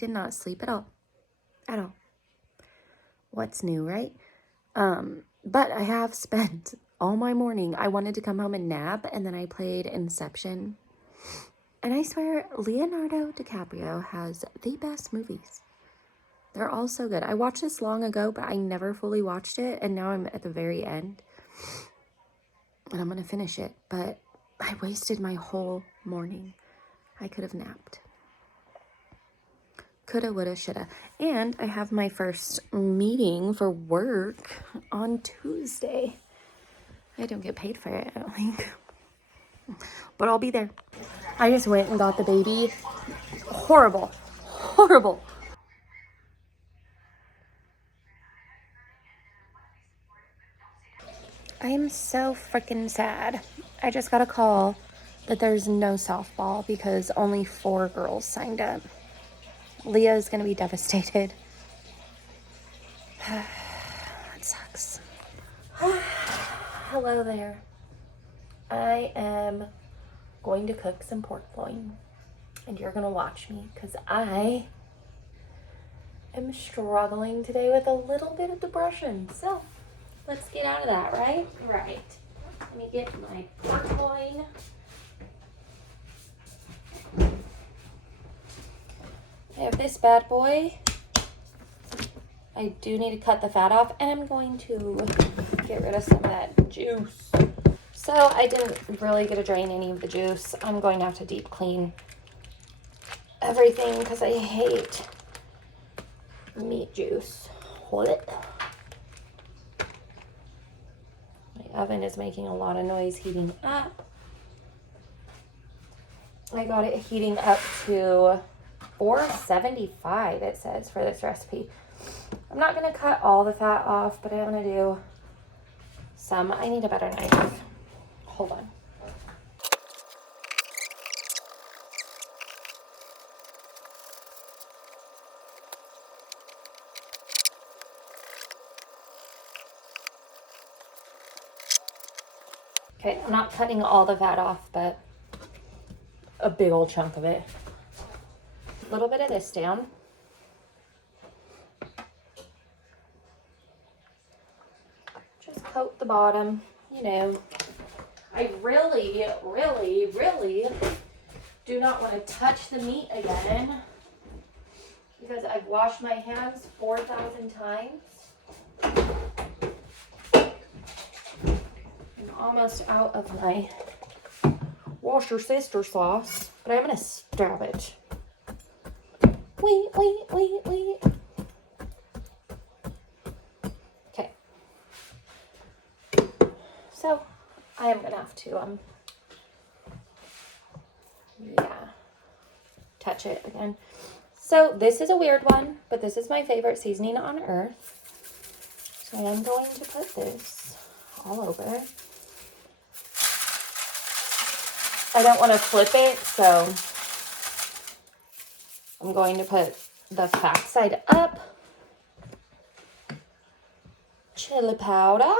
did not sleep at all. At all. What's new, right? But I have spent all my morning. I wanted to come home and nap, and then I played Inception. And I swear, Leonardo DiCaprio has the best movies. They're all so good. I watched this long ago, but I never fully watched it, and now I'm at the very end. And I'm going to finish it, but I wasted my whole morning. I could have napped. Coulda, woulda, shoulda. And I have my first meeting for work on Tuesday. I don't get paid for it, I don't think. But I'll be there. I just went and got the baby. Horrible. Horrible. I am so freaking sad. I just got a call that there's no softball because only 4 girls signed up. Leah is going to be devastated. That sucks. Hello there. I am going to cook some pork loin, and you're going to watch me because I am struggling today with a little bit of depression. So let's get out of that, right? Right. Let me get my pork loin. I have this bad boy. I do need to cut the fat off, and I'm going to get rid of some of that juice. So I didn't really get to drain any of the juice. I'm going to have to deep clean everything because I hate meat juice. What? My oven is making a lot of noise heating up. I got it heating up to 475, it says, for this recipe. I'm not going to cut all the fat off, but I'm going to do some. I need a better knife. Hold on. Okay, I'm not cutting all the fat off, but a big old chunk of it. A little bit of this down. Just coat the bottom, you know. I really, really, really do not want to touch the meat again because I've washed my hands 4,000 times. I'm almost out of my wash your sister sauce, but I'm going to stab it. Wait. Okay. So I am going to have to, touch it again. So this is a weird one, but this is my favorite seasoning on earth. So I'm going to put this all over. I don't want to flip it, so I'm going to put the fat side up. Chili powder.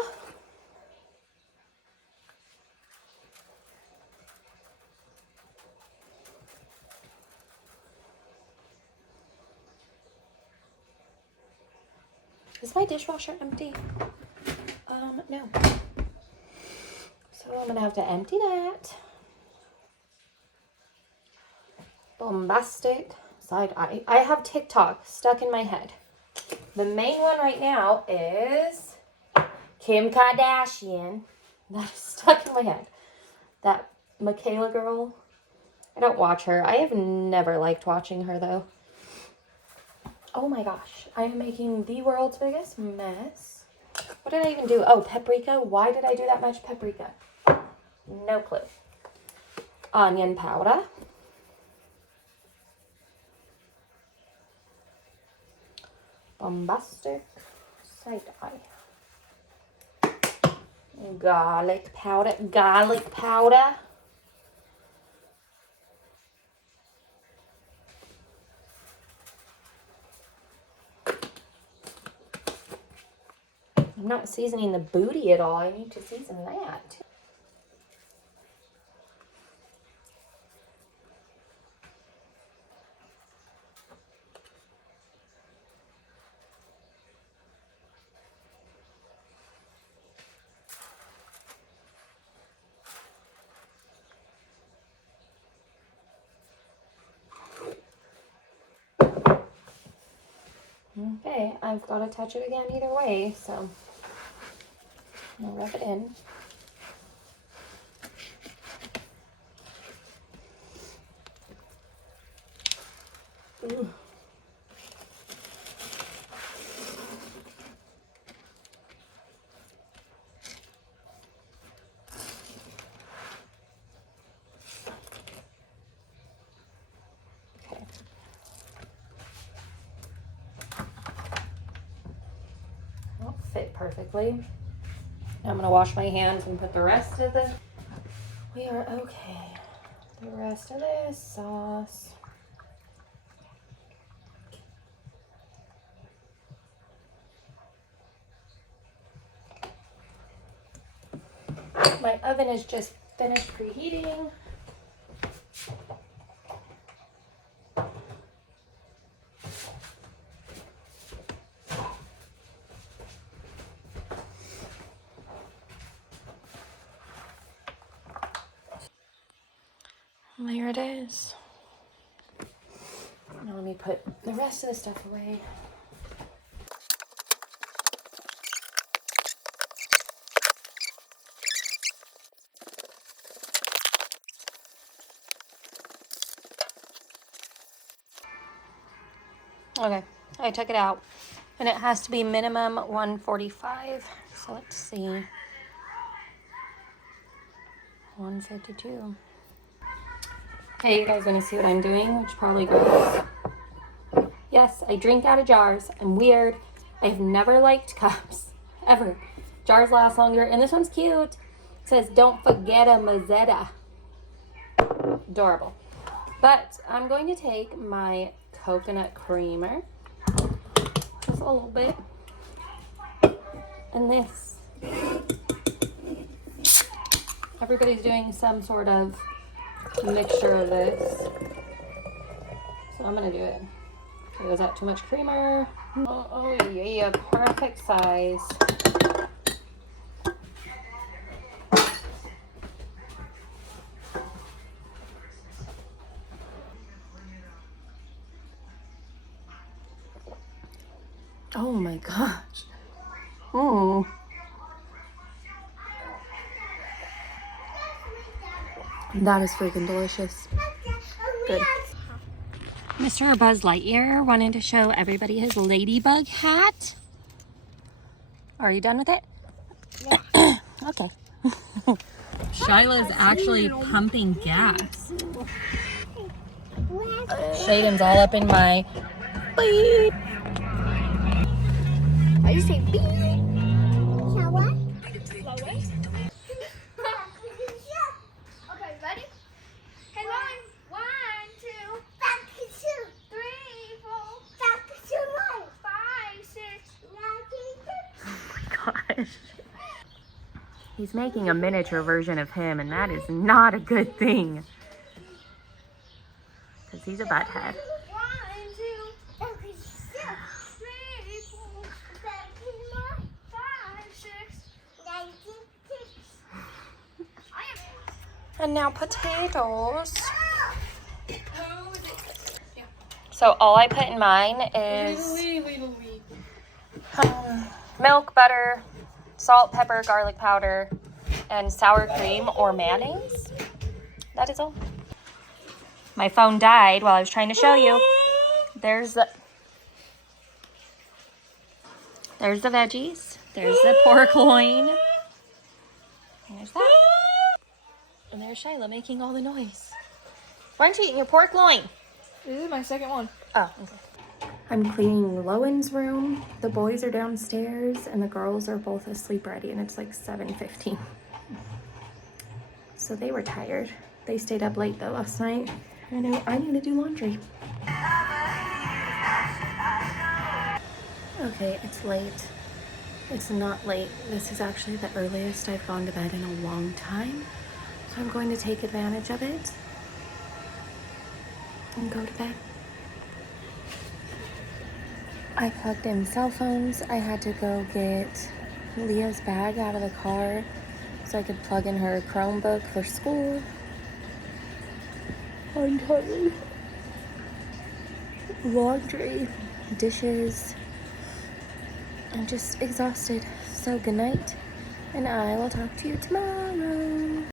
Is my dishwasher empty? No. So I'm going to have to empty that. Bombastic side eye. I have TikTok stuck in my head. The main one right now is Kim Kardashian. That's stuck in my head. That Michaela girl. I don't watch her. I have never liked watching her though. Oh my gosh. I'm making the world's biggest mess. What did I even do? Oh, paprika. Why did I do that much paprika? No clue. Onion powder. Bombastic side eye. Garlic powder. Garlic powder. I'm not seasoning the booty at all. I need to season that. okay. I've got to touch it again either way, so I'll rub it in. Ooh. Okay. Won't fit perfectly. Now I'm gonna wash my hands and put the rest of the. We are okay. The rest of this sauce. My oven is just finished preheating. There it is. Now let me put the rest of the stuff away. Okay, I took it out, and it has to be minimum 145. So let's see. 152. Hey, you guys want to see what I'm doing? Which probably gross. Yes, I drink out of jars. I'm weird. I've never liked cups. Ever. Jars last longer. And this one's cute. It says, don't forget a Mazetta. Adorable. But I'm going to take my coconut creamer. Just a little bit. And this. Everybody's doing some sort of mixture of this. So I'm going to do it. Was that too much creamer? Oh yeah, perfect size. Oh my gosh. Oh. That is freaking delicious. Good. Mr. Buzz Lightyear wanted to show everybody his ladybug hat. Are you done with it? Yeah. Okay. Shyla's actually pumping gas. Shaden's all up in my beep. I just say beep. Shower? Okay, ready? Hey, line. 1, 2, 3, 4, 5, 6. Oh my gosh. He's making a miniature version of him, and that is not a good thing. Because he's a butthead. 1, 2, 3, 4, 5, 6. And now potatoes. So all I put in mine is milk, butter, salt, pepper, garlic powder, and sour cream or mayonnaise. That is all. My phone died while I was trying to show you. There's the veggies. There's the pork loin. There's that. And there's Shyla making all the noise. Why aren't you eating your pork loin? This is my second one. Oh, okay. I'm cleaning Lowen's room. The boys are downstairs and the girls are both asleep already, and it's like 7:15. So they were tired. They stayed up late though last night. I know I need to do laundry. Okay, it's late. It's not late. This is actually the earliest I've gone to bed in a long time. So I'm going to take advantage of it and go to bed. I plugged in cell phones. I had to go get Leah's bag out of the car so I could plug in her Chromebook for school. I'm tired. Laundry, dishes, I'm just exhausted. So good night, and I will talk to you tomorrow.